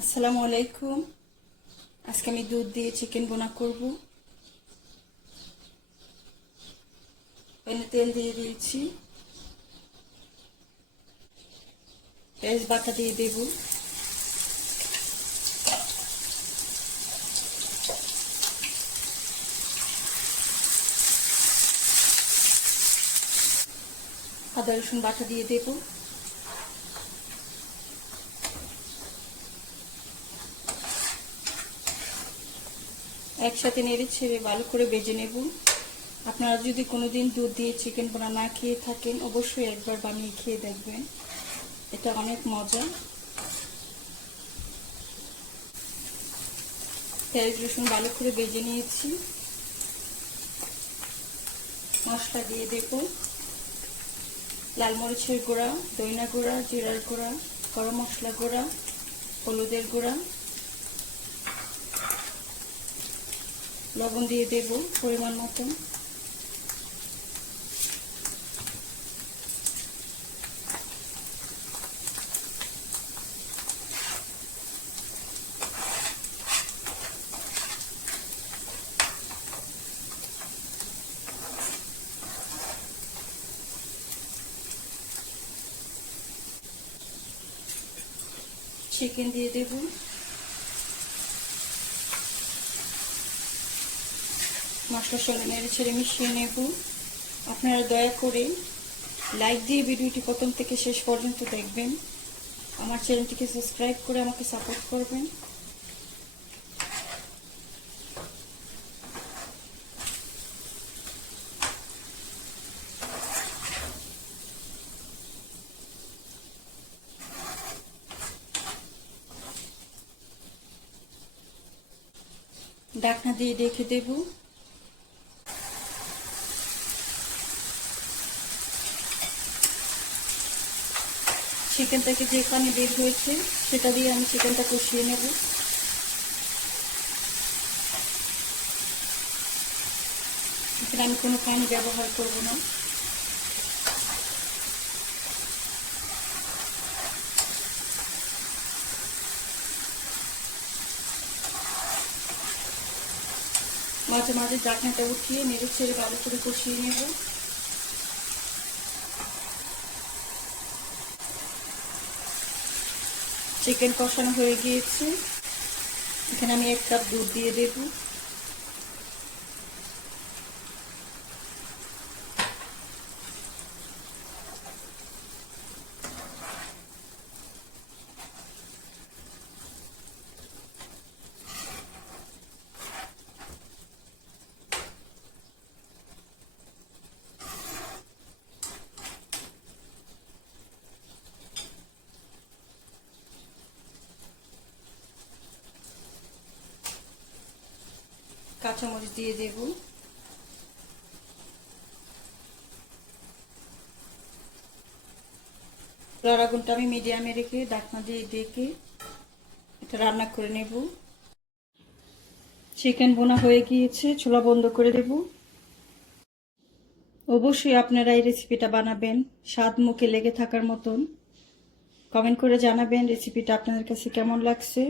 আসসালামু আলাইকুম। আজকে আমি দুধ দিয়ে চিকেন বোনা করব। তেল দিয়ে দিয়েছি। বাটা দিয়ে দেব। আদা রসুন বাটা দিয়ে দেবো। একসাথে নেড়ে ছেড়ে ভালো করে বেজে নেব। আপনারা যদি কোনোদিন দুধ দিয়ে চিকেন বোনা না খেয়ে থাকেন, অবশ্যই একবার বানিয়ে খেয়ে দেখবেন। এটা অনেক মজা। পেঁয়াজ রসুন ভালো করে বেজে নিয়েছি। মশলা দিয়ে দেব। লাল মরিচের গুঁড়া দইনা গুঁড়া, জিরার গুঁড়া, গরম মশলা গুঁড়া, হলুদের গুঁড়া। লবণ দিয়ে দেব পরিমাণ মতন। চিকেন দিয়ে দেবো। মশলার সঙ্গে নেড়ে ছেড়ে মিশিয়ে নেব। আপনারা দয়া করে লাইক দিয়ে ভিডিওটি প্রথম থেকে শেষ পর্যন্ত দেখবেন। আমার চ্যানেলটিকে সাবস্ক্রাইব করে আমাকে সাপোর্ট করবেন। ডাকনা দিয়ে রেখে দেবো। চিকেন থেকে যে পানি বের হয়েছে, সেটা দিয়ে আমি চিকেনটা কষিয়ে নেব। এখানে আমি কোনো পানি ব্যবহার করব না। মাঝে মাঝে ডাকনাটা উঠিয়ে নেড়ে ছেড়ে ভালো করে কষিয়ে নেব। চিকেন কষানো হয়ে গিয়েছে। এখানে আমি এক কাপ দুধ দিয়ে দেব। কাঁচামরিচ দিয়ে দেব। আগুনটা আমি মিডিয়ামে রেখে ডাকনা দিয়ে ডেকে এটা রান্না করে নেব। চিকেন বোনা হয়ে গিয়েছে, চুলা বন্ধ করে দেব। অবশ্যই আপনারা এই রেসিপিটা বানাবেন, স্বাদ মুখে লেগে থাকার মতন। কমেন্ট করে জানাবেন রেসিপিটা আপনাদের কাছে কেমন লাগছে।